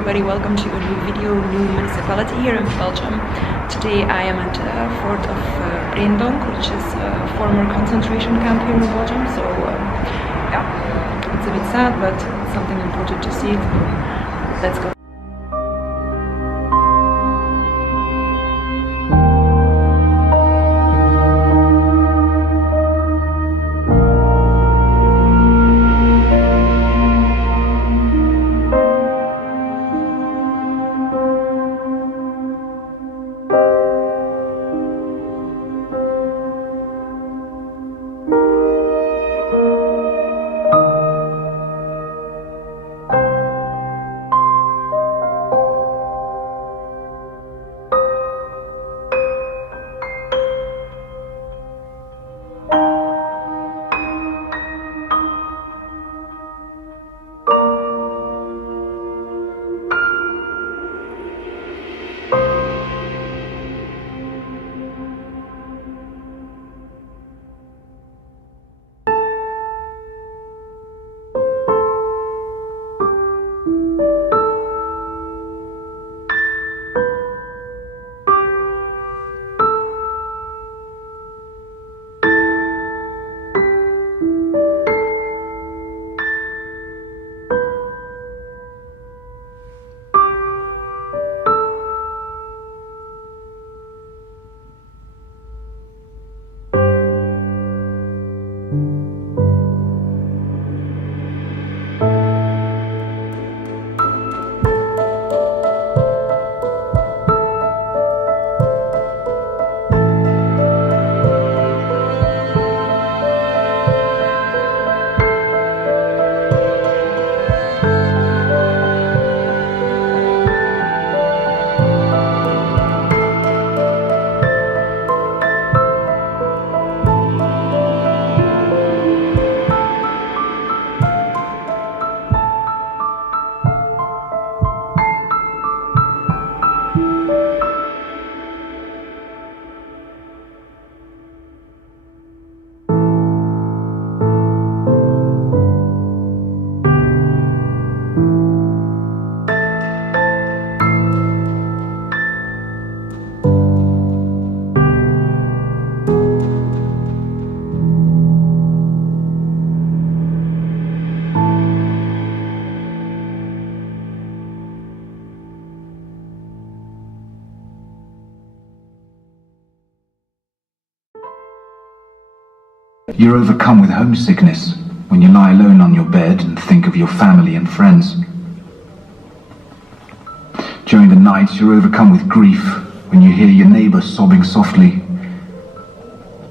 everybody, welcome to a new video, new municipality here in Belgium. Today I am at the fort of Breendonk, which is a former concentration camp here in Belgium. So yeah, it's a bit sad, but it's something important to see. Let's go. You're overcome with homesickness when you lie alone on your bed and think of your family and friends. During the night, you're overcome with grief when you hear your neighbor sobbing softly.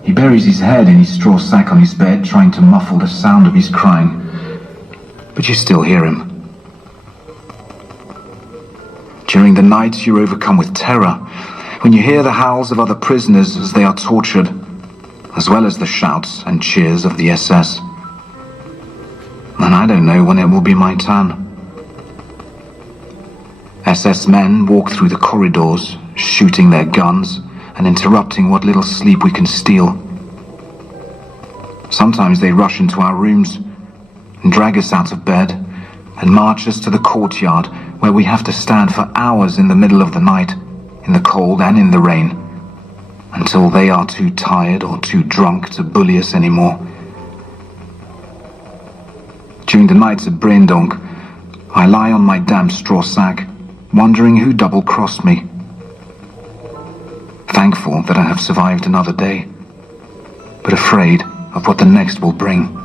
He buries his head in his straw sack on his bed, trying to muffle the sound of his crying, but you still hear him. During the night, you're overcome with terror when you hear the howls of other prisoners as they are tortured, as well as the shouts and cheers of the SS. And I don't know when it will be my turn. SS men walk through the corridors, shooting their guns and interrupting what little sleep we can steal. Sometimes they rush into our rooms and drag us out of bed and march us to the courtyard, where we have to stand for hours in the middle of the night, in the cold and in the rain, until they are too tired or too drunk to bully us anymore. During the nights at Breendonk, I lie on my damp straw sack, wondering who double-crossed me. Thankful that I have survived another day, but afraid of what the next will bring.